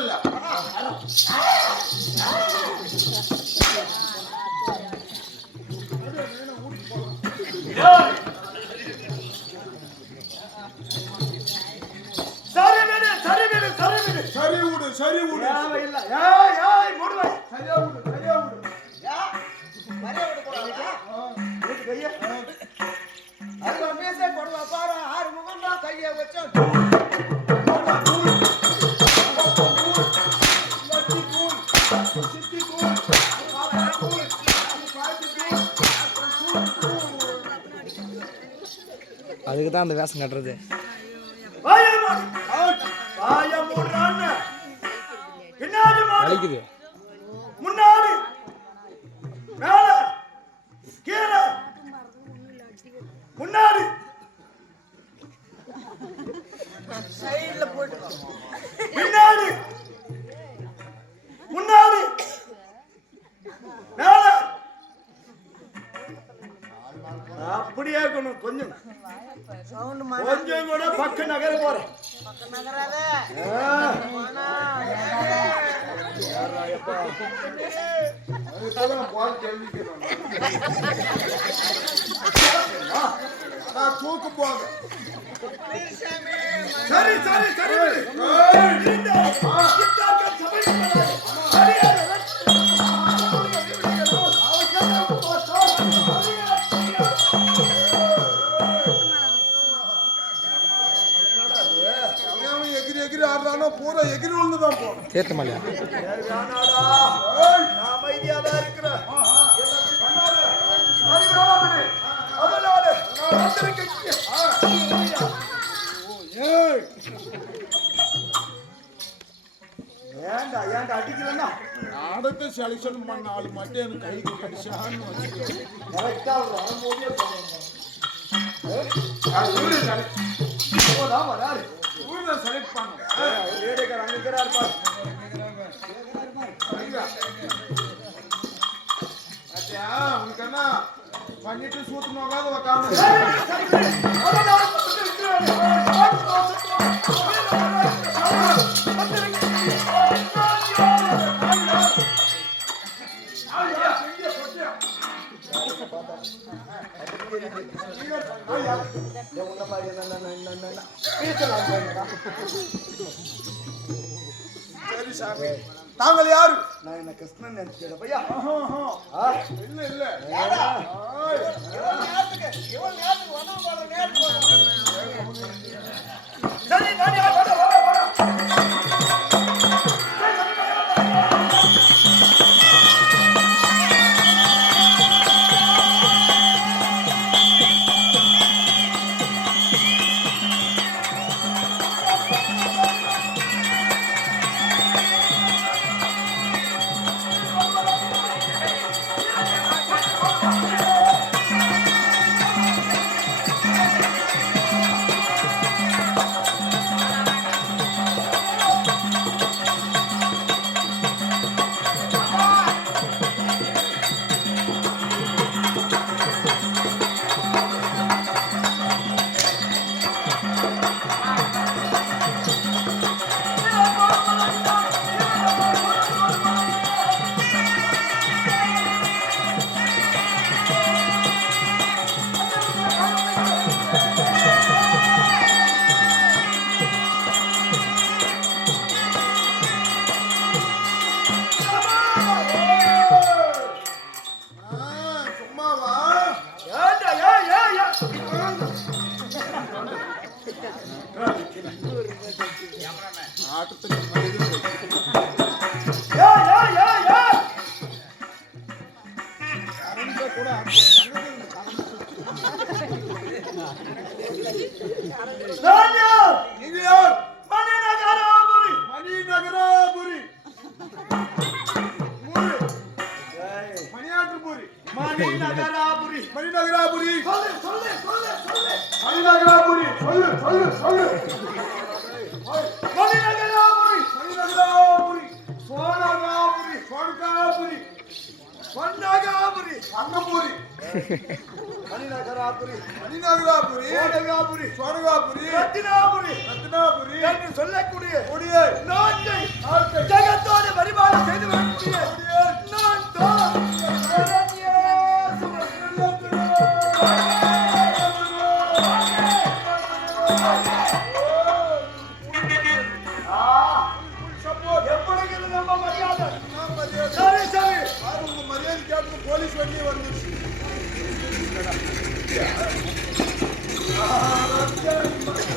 இல்லை அந்த வேஷம் கட்டுறது. வலிக்குது. முன்னாடி மேல கீழே முன்னாடி. சைடுல போட்டு ஒண்ணு கொஞ்சம் கூட பக்க நகர போறேன் தூக்கு போக சரி சரி சரி சேர்த்த மாலையா? ஏண்டா ஏண்டா அடிக்கலன்னா அடுத்த செலக்ஷன் பண்ண ஆள் மட்டும் எனக்கு கைக்கு கிடைச்சான்னு வச்சுக்கோ கரெக்டா அவர் ఉనికన్నా పన్నెట్టు చూస్తున్నావు కాదు ఒక தாங்கள் யாரு? நான் என்ன கிருஷ்ணன் நினைச்சேன் பையா இல்ல இல்ல. சரி மணிநகராபுரி மணிநகராபுரி சொல்லு சொல்லு சொல்லு சொல்லு மணிநகராபுரி சொல்லு சொல்லு சொல்லு மணிநகராபுரி மணிநகராபுரி சோனகாபுரி சோனகாபுரி மன்னகாபுரி அன்னபுரி மணிநகராபுரி மணிநகராபுரி சோனகாபுரி சோனகாபுரி ரத்தினாபுரி ரத்னாபுரி என்று சொல்லக்கூடிய கொடியே நாட்டை ஜகத்தோடு பரிமாணம் செய்து வரக்கூடிய நான் தான்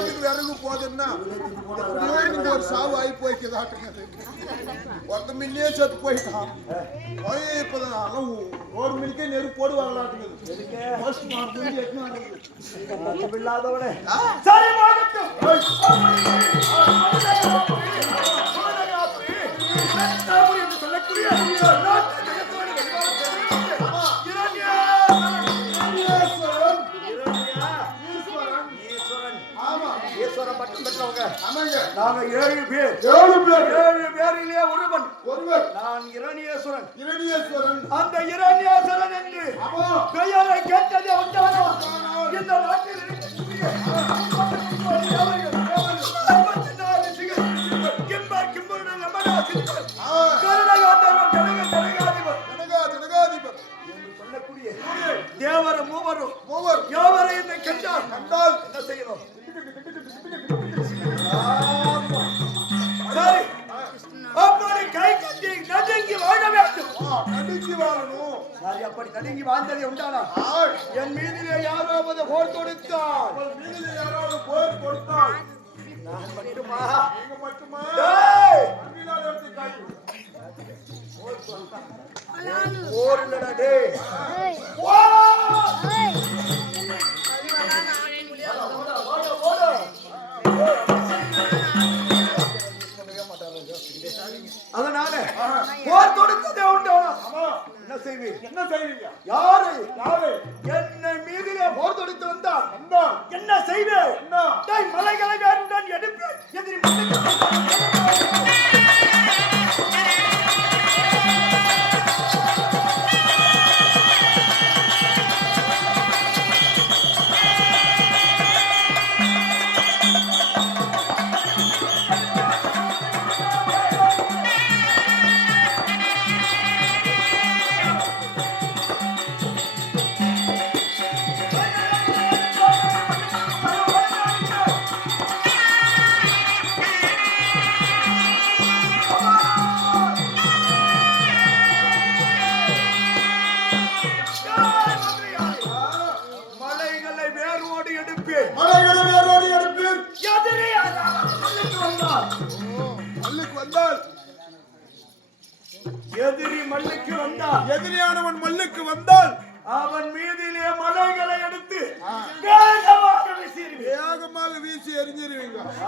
நேரத்துக்கு விறகு போதுன்னா நீங்க ஒரு சாவு ஆகி போய்க்குதாட்டுங்க ஒருத்த முன்னே செத்து போயிட்டான் போய் இப்பதான் ஒரு மணிக்கே நெருப்பு போடுவாங்களாட்டுங்க. இல்லாதவனே சரி சொல்லக்கூடிய நாங்க ஏழு பேர் ஏழு பேர் ஏழு பேரிலே ஒருவன் ஒருவர் நான் இரணியேஸ்வரன் இரணியேஸ்வரன் அந்த இரணியேஸ்வரன் என்று ஆமா பெயரை கேட்டதே உண்டானோ இந்த நாட்டில் இருக்கக்கூடிய அப்படி நடுங்கி வாழ்ந்ததை உண்டானா என் மீதிலே யாராவது போர் தொடுத்தால். உங்கள் மீதில் யாராவது போர் கொடுத்தால் நான் மட்டுமா? நீங்க மட்டுமா? டேய்! அன்பினால் எடுத்து காட்டு போர் இல்லடா டேய். அதனால போர் தொடுத்ததே உண்டானா ஆமா. என்ன செய்வீர்? என்ன செய்வீங்க? யாரு? யாரு? என்னை மீதிலே போர் தொடுத்து வந்தால் என்ன செய்வேன்? என்ன?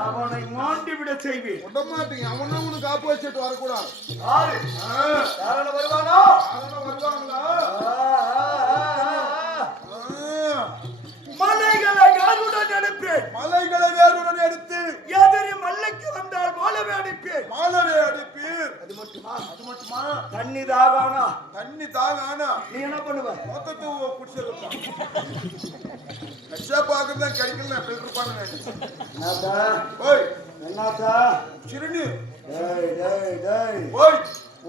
அவனை மாண்டி விட செய்வேன். விட மாட்டீங்க அவனும் உனக்கு ஆப்போசிட் வரக்கூடாது. யாரு? ஆ, யாரால வருவானோ? அவனும் வருவாங்களா? மலைகளை யாருடன் எடுப்பேன்? மலைகளை வேருடன் எடுத்து? எதிரி மல்லைக்கு வந்தால் போலவே அடிப்பேன். மாலரை அடிப்பீர். அது மட்டுமா? அது மட்டுமா? தண்ணி தாகானா? தண்ணி தாக ஆனா நீ என்ன பண்ணுவ? மொத்தத்தை குடிச்சிருப்பான் லட்சா பாக்குறது தான் கிடைக்கல ஃபில்டர் பண்ண ஓய். என்னத்தா? சிறுநீர். டேய் டேய் டேய். ஓய்.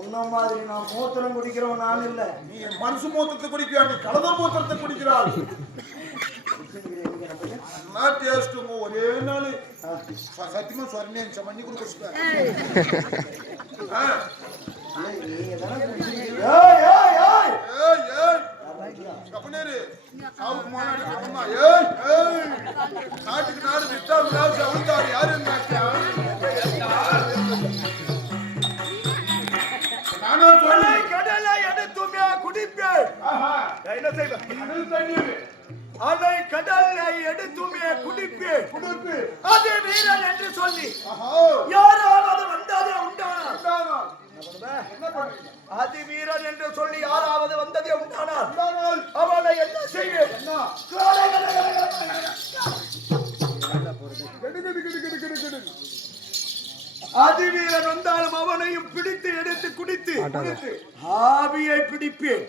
உன்ன மாதிரி நான் மூத்திரம் குடிக்கிறவன் நான் இல்ல. நீ மனுஷ மூத்திரத்தை குடிக்கிறாய்? நீ கலந்த மூத்திரத்தை குடிக்கிறாள் நான் டேஸ்ட்டுங்க ஒரே நாள். சத்தியமா சொன்னேன் பண்ணி கொடுக்க அது வீரன் என்று சொல்லி. யாராவது வந்ததே உண்டானால். அது வீரன் என்று சொல்லி யாராவது வந்ததே உண்டானால் அவனை என்ன செய்வேன்? அது வீரன் வந்தாலும் அவனையும் பிடித்து எடுத்து குடித்து குடித்து. ஆவியை பிடிப்பேன்.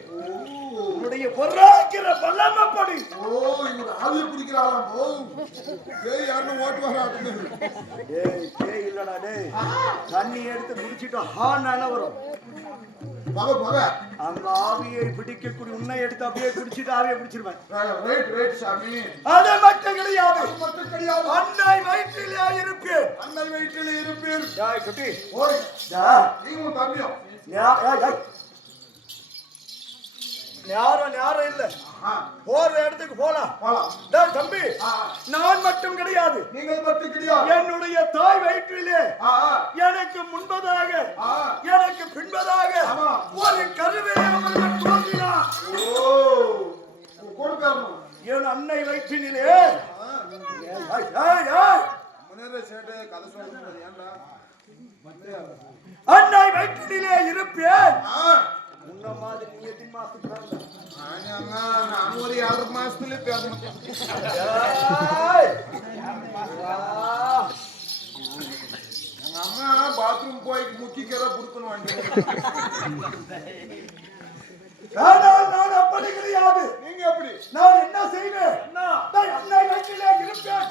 உன்னுடைய பொருளாக்கிற வல்லமப்படி ஓ இவர் ஆவியை பிடிக்கிறாராம் ஓ ஏய் யாருன்னு ஓட்டு வராட்டுங்க டேய் டேய் இல்லடா டேய். தண்ணி எடுத்து குடிச்சிட்டு ஹானான வரும். பக பக. அந்த ஆவியை பிடிக்கக்கூடிய உன்னை எடுத்து அப்படியே குடிச்சிட்டு ஆவியை பிடிச்சிருவேன். ரைட் ரைட் சாமி. அது மட்டும் கிடையாது. மட்டும் கிடையாது. அன்னை வயிற்றிலே இருப்பேன். அண்ணன் வயிற்றில் இருப்பீர் டேய் குட்டி. ஓய் டா. நீங்களும் தம்பியும். ஞா- ஏய், ஏய். ஞாரம் ஞாரம் இல்ல. போற இடத்துக்கு போலாம். போலாம். தம்பி நான் மட்டும் கிடையாது. நீங்கள் மட்டும் கிடையாது. என்னுடைய தாய் வயிற்றிலே எனக்கு முன்பதாக எனக்கு பின்பதாக. ஒரு கருவே அவர்கள் தோன்றினார் என் அன்னை வயிற்றினிலே. அன்னை வயிற்றினிலே இருப்பேன். ஆ உன்ன மாதிரி நீ எத்தனை மாசத்துக்கு பிறந்த? ஆனாங்க நான் ஒரு ஏழரை மாசத்துல பேசணும் எங்க அம்மா பாத்ரூம் போய் முக்கிக்கிற புடுக்கணும் வண்டி ஆனால் நான் அப்படி கிடையாது நீங்க எப்படி நான் என்ன செய்வேன் நான் அன்னை வயிற்றிலே இருப்பேன்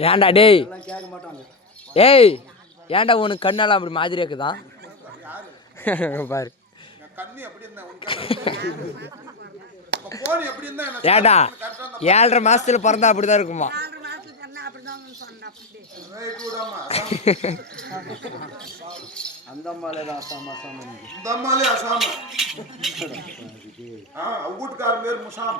ஏன்டா டேய்? ஏய் ஏன்டா உனக்கு கண்ணெல்லாம் அப்படி மாதிரி இருக்குதா? பாரு. அந்த ஏழரை மாசத்துல பிறந்தா அப்படிதான் இருக்குமா? அப்படிதான் அந்த அம்மாலே தான் அசாம அசாம இந்த அம்மாலே அசாம. ஆ வீட்டுக்காரன் பேர் முசாம்.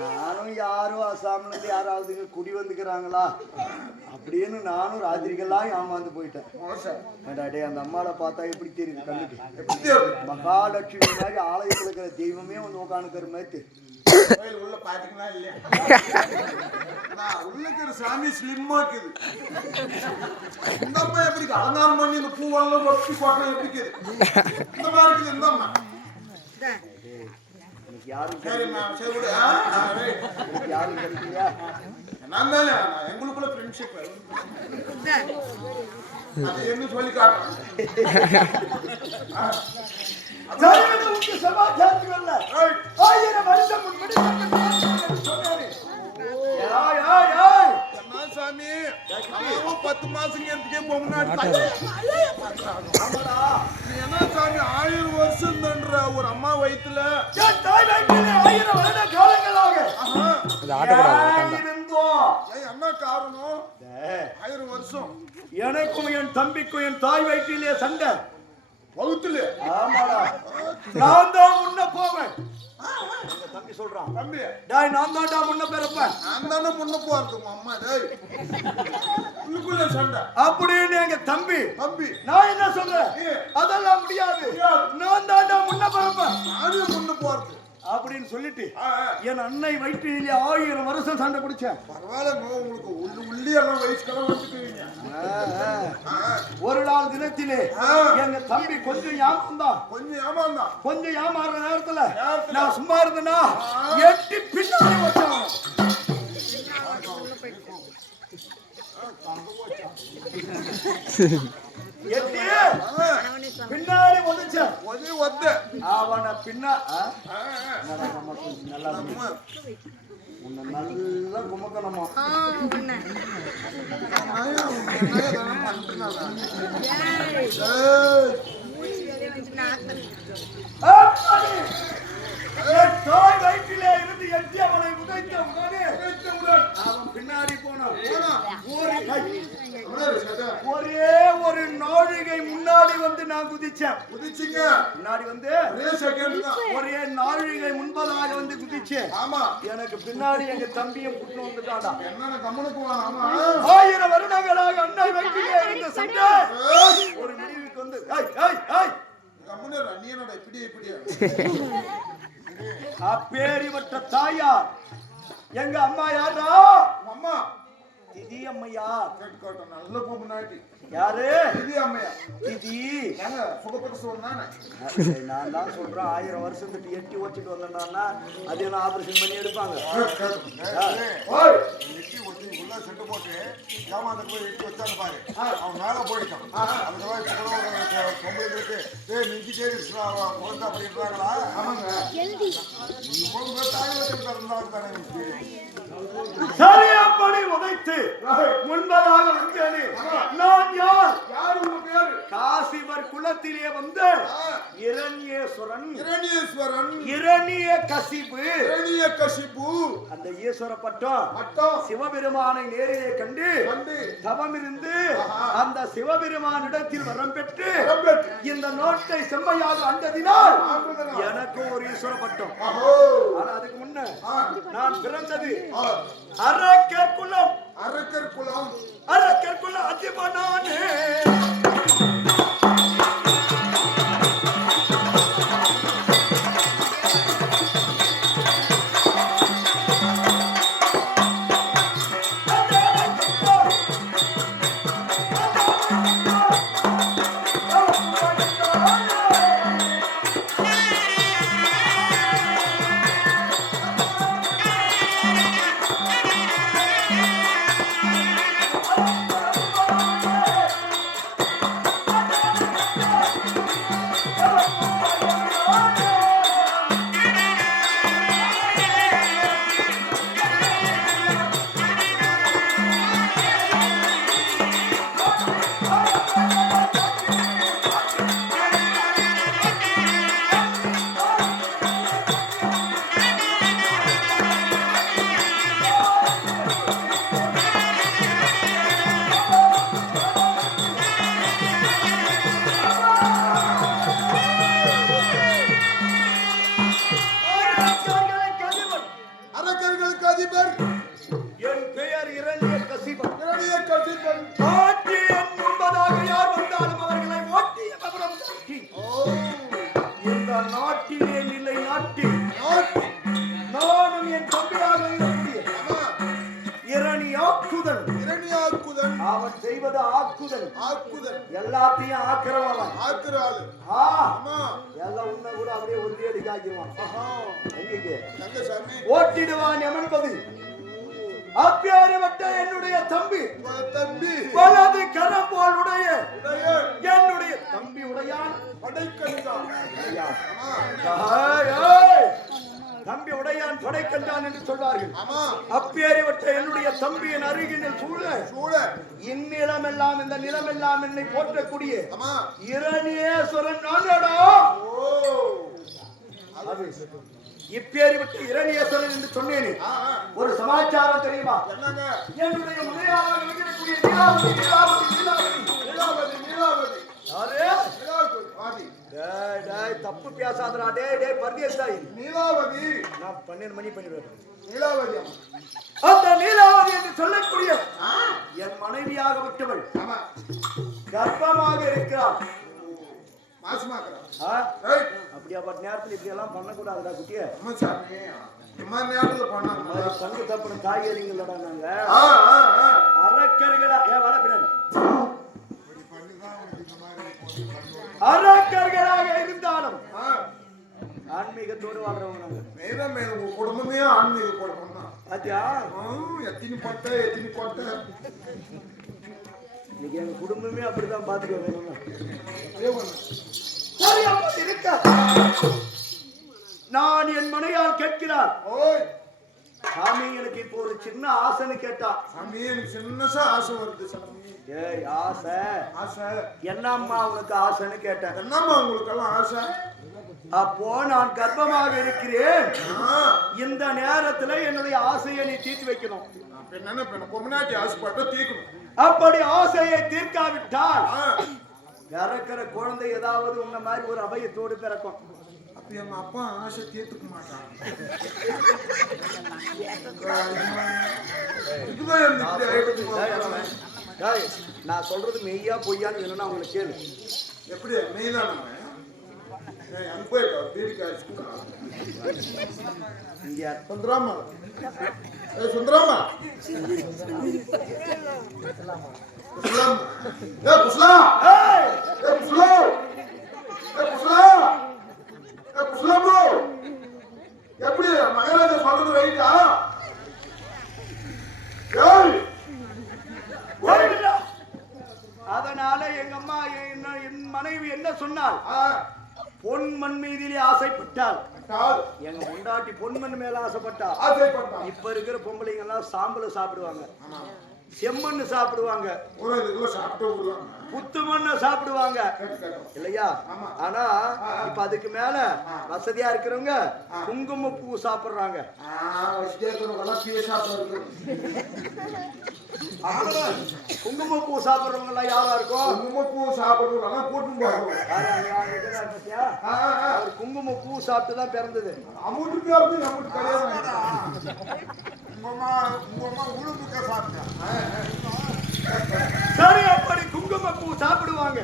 நானும் யாரும் அசாம்ல இருந்து யாராவது இங்க குடி வந்துக்கிறாங்களா? அப்படின்னு நானும் ராத்திரிக்கெல்லாம் ஏமாந்து போயிட்டேன். டேய் அந்த அம்மாவை பார்த்தா எப்படி தெரியுது? கண்ணுக்கு? மகாலட்சுமி மாதிரி ஆலயத்துல இருக்கிற தெய்வமே வந்து உட்காந்துக்கிற மாதிரி தெரியுது. கோயில் உள்ள பாத்தீங்களா இல்லையா? நான் உள்ள இருக்கிற சாமி ஸ்லிம்மா இருக்குது. இந்த அம்மா எப்படி? அலங்காரம் பண்ணி இந்த பூவெல்லாம் ரொட்டி போட்டா எப்படி இருக்குது? இந்த மாதிரி இருக்குது இந்த அம்மா எனக்கு யாரும் சரி நான் சரி விடு. ஆ, ஆ, right. எனக்கு யாரும் கிடைக்கலையா? நான் தானே நான் எங்களுக்குள்ள ஃப்ரெண்ட்ஷிப் அது என்ன சொல்லி காட்டுறேன் சரியான உங்க சமாச்சாரத்துக்கு வரல. ஆயிரம் வருஷம் முன்னாடி சொன்னாரு. சாமி பத்து மாசம் எடுத்துக்கே முன்னாடி என்ன சாமி ஆயிரம் வருஷம் தன்ற ஒரு அம்மா வயித்துல. என் தாய் வயிற்றிலே ஆயிரம் வருட காலங்களாக? என்ன காரணம். ஆயிரம் வருஷம். எனக்கும் என் தம்பிக்கும் என் தாய் வயிற்றிலே சண்டை. வகுத்துல. ஆமாடா. நான் தான் முன்ன போவேன். தம்பி சொல்றான். தம்பி டேய் நான் தான்டா முன்ன பிறப்பேன். நான் தானே முன்ன போறது அம்மா டேய். உள்ளுக்குள்ள சண்டை. அப்படின்னு எங்க தம்பி. தம்பி. நான் என்ன சொல்றேன். அதெல்லாம் முடியாது. முடியாது. நான் தான்டா முன்ன பிறப்பேன். நானும் முன்ன போறது. அப்படின்னு சொல்லிட்டு. என் அன்னை வயிற்றிலே ஆயிரம் வருஷம் சண்டை பிடிச்சேன் பரவாயில்லைங்க உங்களுக்கு உள்ளு உள்ளி எல்லாம் வயசுக்கெல்லாம் ஆ. ஒரு நாள் தினத்திலே. எங்க தம்பி கொஞ்சம் ஏமாந்தான் கொஞ்சம் ஏமாந்தான் கொஞ்சம் ஏமாறுற நேரத்துல. நான் சும்மா இருந்தேனா எட்டி பின்னாடி வச்சான் எட்டி பின்னாடி ஒதுச்சேன் ஒரே ஒத்த அவனை பின்னா நல்லா உன்னை நல்லா குமக்கணுமா இருந்து உதைத்த உடனே அவன் பின்னாடி போனான். ஒரு நான் குதிச்சேன். குதிச்சிங்க. முன்னாடி வந்து ஒரே செகண்ட் தான். ஒரே நாழிகை முன்பதாக வந்து குதிச்சேன். ஆமா. எனக்கு பின்னாடி எங்க தம்பியும் கூட்டு வந்துட்டாடா என்னென்ன கம்மனுக்கு ஆமா. ஆயிரம் வருடங்களாக அன்னை வயிற்றிலே இருந்த சண்டை ஒரு முடிவுக்கு வந்து ஏய், ஏய், ஏய். கம்முனு இரு, நீ என்னடா இப்படி இப்படி? அப்பேரிவற்ற தாயார். எங்க அம்மா யாரா அம்மா. திதி அம்மையா? கேட்கட்டும் நல்ல பூப்பு நாட்டி யாரு? இது அம்மையா. திதி. சுகப்பட்டு சொன்னானே சரி, நான் தான் சொல்றேன். ஆயிரம் வருஷத்துக்கு எட்டி வச்சுட்டு வந்தேன்னா அது என்ன ஆபரேஷன் பண்ணி எடுப்பாங்க? ஓய் எட்டி ஒட்டி உள்ள செட்டு போட்டு ஏமாந்து போய் எட்டி வச்சாங்க பாரு. அவன் மேல போயிட்டான். கூட ஒரு பொம்பளைங்களுக்கு ஏய் நெஞ்சு கேடி குழந்தை அப்படின்றாங்களா ஆமாங்க. நீ போகும்போது தாய் வச்சு இருந்தாங்க தானே. சரியப்படி உதைத்து முன்பதாக வந்தேனே. நான் யார்? யாரு உங்க பேரு? காசிவர் குலத்திலே வந்து இரண்யேஸ்வரன். இரணியேஸ்வரன். இரணிய கசிப்பு இரணிய கசிப்பு அந்த ஈஸ்வர பட்டம் மட்டம் சிவபெருமானை நேரிலே கண்டு தவம் இருந்து. அந்த சிவபெருமானிடத்தில் வரம் பெற்று. இந்த நோட்டை செம்மையாக அண்டதினால். எனக்கு ஒரு ஈஸ்வர பட்டம். ஆனா அதுக்கு முன்ன நான் பிறந்தது அரக்கர் குலம். குலம் அரக்கர் குலம். அரக்கர் குலம் அதிபனானே. எல்லாத்தையும் ஆக்கிறவன் ஆக்குறாள். ஆ ஆமா எல்லாம் உன்னை கூட அப்படியே ஒன்றி அடிக்க ஆக்கிடுவான் ஓட்டிடுவான் எமன்பது அப்பேறுபட்ட என்னுடைய தம்பி. தம்பி. வலது கரம் போல் உடைய. என்னுடைய தம்பி உடையான். படைக்கணிதான். தம்பி உடையான் படைக்கண்டான் என்று சொல்வார்கள். ஆமா. அப்பேறிவற்ற என்னுடைய தம்பியின் அருகினில் சூழ. சூழ. இந்நிலமெல்லாம் இந்த நிலமெல்லாம் என்னை போற்றக்கூடிய ஆமா. இரணியேஸ்வரன் நானடா. இப்பேறிவிட்டு இரணியேஸ்வரன் என்று சொன்னேனே. ஒரு சமாச்சாரம் தெரியுமா? என்னுடைய மனையாக இருக்கக்கூடிய நீலாவதி நீலாவதி நீலாவதி நீலாவதி நீலாவதி யாரு நீலாவதி வாதி டேய், டேய், தப்பு பேசாதடா. டேய் டேய் பர்தேசாயி நீலாவதி. நான் பன்னெண்டு மணி பண்ணிடுவேன் நீலாவதி அந்த நீலாவதி என்று சொல்லக்கூடிய என் மனைவியாக விட்டவள் ஆமா. கர்ப்பமாக இருக்கிறாள்? ரைட் அப்படியாப்பட்ட நேரத்தில் இப்படி எல்லாம் பண்ணக்கூடாதுடா குட்டியே. பங்கு தப்புன காய்கறிங்களடா நாங்க. அரக்கர்களா ஏன் வர பின்னாடி. அரக்கர்களாக இருந்தாலும் ஆன்மீகத்தோடு வாழ்றவங்க மேலும் மேலும் உங்க குடும்பமே ஆன்மீக குடும்பம் தான் பாத்தியா எத்தனை பட்டை எத்தனை கொட்டை இன்னைக்கு எங்க குடும்பமே அப்படிதான் பாத்துக்க அப்ப இருக்க நான் என் மனையால் கேட்கிறார். ஓய். சாமி எனக்கு இப்போ ஒரு சின்ன ஆசைன்னு கேட்டா. சாமி எனக்கு சின்னசா ஆசை வருது சாமி. ஏய் ஆசை. ஆசை. என்னம்மா உனக்கு ஆசைன்னு கேட்டேன் என்னம்மா உங்களுக்கெல்லாம் ஆசை? அப்போ நான் கர்ப்பமாக இருக்கிறேன். இந்த நேரத்துல என்னுடைய ஆசையை நீ தீர்த்து வைக்கணும். என்னன்னா பொம்னாட்டி ஆசைப்பட்டா தீக்கணும் அப்படி ஆசையை தீர்க்காவிட்டால் பிறக்கிற குழந்தை ஏதாவது உன்ன மாதிரி ஒரு அபயத்தோடு பிறக்கும். அப்ப எங்க அப்பா ஆசை தீர்த்துக்க மாட்டான் நான் சொல்றது மெய்யா பொய்யான்னு வேணும்னா அவங்களுக்கு கேளு. எப்படி பீடிக்காய் இங்க சுந்தராமா? ஏய் சுந்தராமா குஸ்லாம் ஏ குஸ்லாம் ஏய், ஏ குஸ்லாம் ஏ குஸ்லாம் ஏ குஸ்லாம் bro எப்படி மகாராஜா சொல்றது ரைட்டா ஏய் போயிடுடா. அதனால எங்க அம்மா என்ன என் மனைவி என்ன சொன்னாள் ஆ பொன்மண் மீதிலே ஆசைப்பட்டாள் கால் எங்க முண்டாட்டி பொன்மண் மேல ஆசைப்பட்டாள் ஆசைப்பட்டான் இப்ப இருக்கிற பொம்பளைங்க எல்லாம் சாம்பல சாப்பிடுவாங்க. ஆமா செம்மண்ணு சாப்பிடுவாங்க. புத்து மண்ணை சாப்பிடுவாங்க. கேட்டோம் இல்லையா. ஆனா இப்ப அதுக்கு மேல வசதியா இருக்கிறவங்க குங்கும பூ சாப்பிடுறாங்க. குங்கும பூ சாப்பிடுறவங்க எல்லாம் யாரா இருக்கும்? கூட்டும் யாரு இருக்கிறாரு பாத்தியா? அவர் குங்கும பூ சாப்பிட்டு தான் பிறந்தது கிடையாது உங்க அம்மா உங்க அம்மா உளுந்துக்க சாப்பிட்டேன் சரி அப்படி குங்கும பூ சாப்பிடுவாங்க.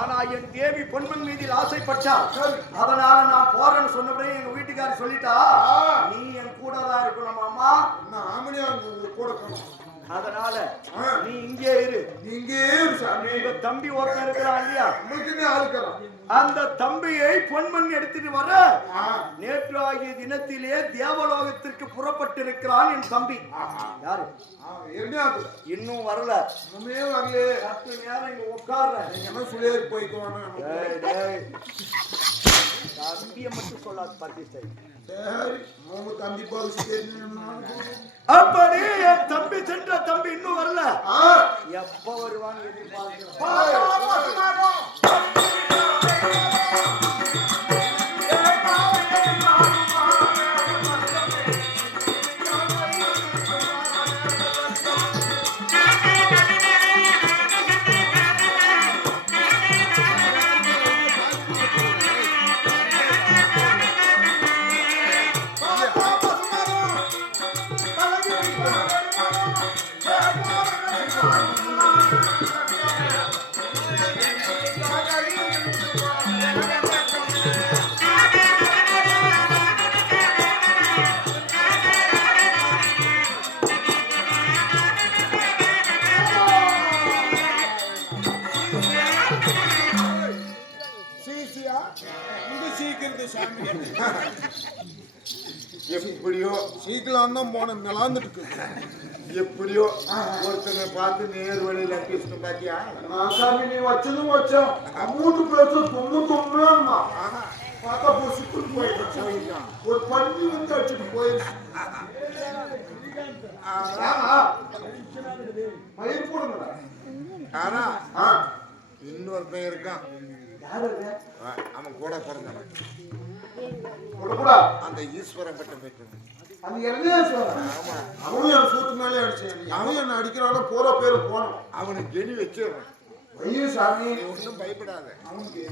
ஆனா என் தேவி பொன்மன் மீதில் ஆசைப்பட்டா. அதனால நான் போறேன்னு சொன்னபடியே எங்க வீட்டுக்காரர் சொல்லிட்டா. நீ என் கூட தான் இருக்கணும் அம்மா ஆமணியா உங்களுக்கு கூட. அதனால. நீ இங்கே இரு. சாமி. உங்க தம்பி ஒருத்தன் இருக்கிறான் இல்லையா? உங்களுக்குன்னே ஆளுக்கிறோம் அந்த தம்பியை பொன்மண் எடுத்துட்டு வர. நேற்று ஆகிய தினத்திலே தேவலோகத்திற்கு புறப்பட்டிருக்கிறான் என் தம்பி. யாரு? இன்னும் வரல. ஒண்ணுமே வரலையே. பத்து நேரம் இங்க போய்க்கோணும் டேய், டேய். தம்பியை மட்டும் சொல்லாது பாட்டி சரி தம்பி அப்படி என் தம்பி சென்ற தம்பி இன்னும் வரல. எப்ப வருவான்னு எதிர்பார்க்கிறேன் போன மிளாந்துட்டு எப்படியோ ஒருத்தனை பார்த்து நேர் வழியில் அட்டிஸ்ட்டு பாத்தியா? சாமி நீ வச்சதும் வச்சோம். அமௌண்ட் பேச தொண்ணு தொண்ணூறுமா பார்த்தா போ சுட்டு போயிடுச்சு ஒரு பண்ணி வந்து அடிச்சுட்டு போயிடுச்சு. ஆமா. மயிர் போடுங்கடா. ஆனா இன்னொருத்தன் இருக்கான். அவன் கூட பிறந்தவன். அந்த ஈஸ்வரன் பட்டம் பெற்றவன் அது என்னையா சொல்றேன் அவனும் என் சூத்து மேலே அடிச்சேன். அவன் என்ன அடிக்கிறானோ போற பேரு போனோம். அவனுக்கு கெனி வச்சிடுறேன். ஐயோ சாமி. ஒன்றும் பயப்படாத. அவனுக்கு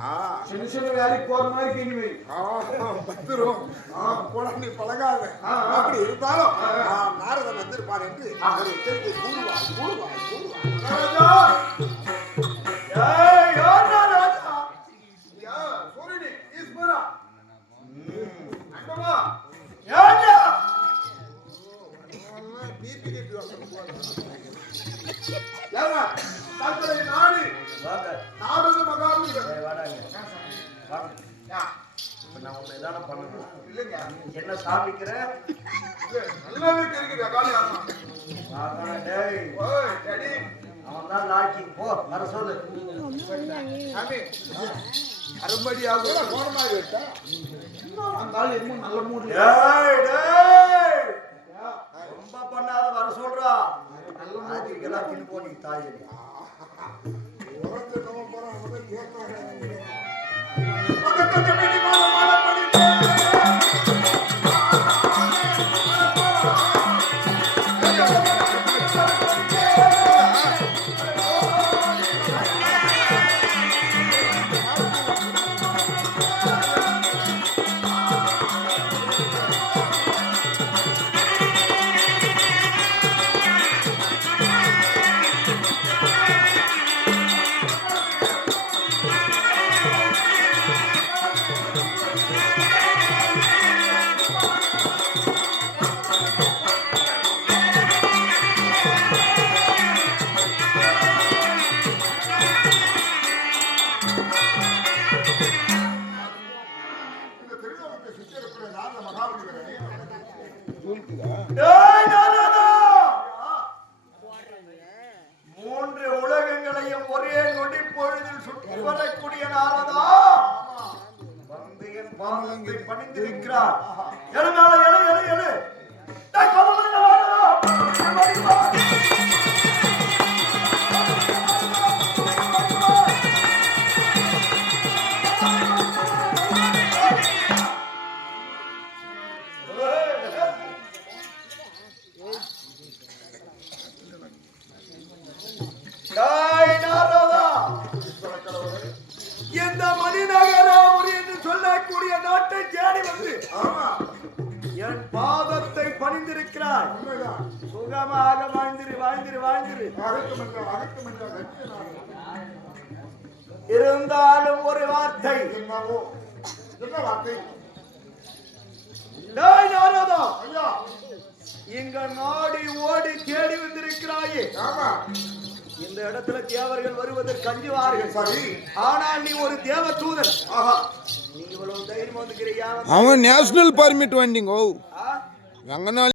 ஆ. சின்ன சின்ன வேலைக்கு போற மாதிரி கேள்வி வை. ஆ, போடா நீ பழகாத. அப்படி இருந்தாலும் நாரதன் வந்திருப்பார் என்று ஒரு எச்சரிக்கை கூறுவார் கூறுவார் கூறுவார். தங்களை நாடு. வாங்க. இப்ப நான் உன்னை எதான பண்ணணும். இல்லைங்க. என்ன சாமிக்கிற? நல்லாவே தெரியுது காலி அவன் தான் லாக்கி. போ வர சொல்லு. அரும்படி ஆகும் கோணமாக விட்டா அந்த ஆள் என்னமோ நல்ல மூடு. பண்ணாலும் வர சொல்றா. அதுக்கெல்லாம் தின்னு போனீங்க தாய் உரத்தை நம்ம போறோம் கேட்க அவன் நேஷனல் பர்மிட் வண்டிங்கோ. எங்கனால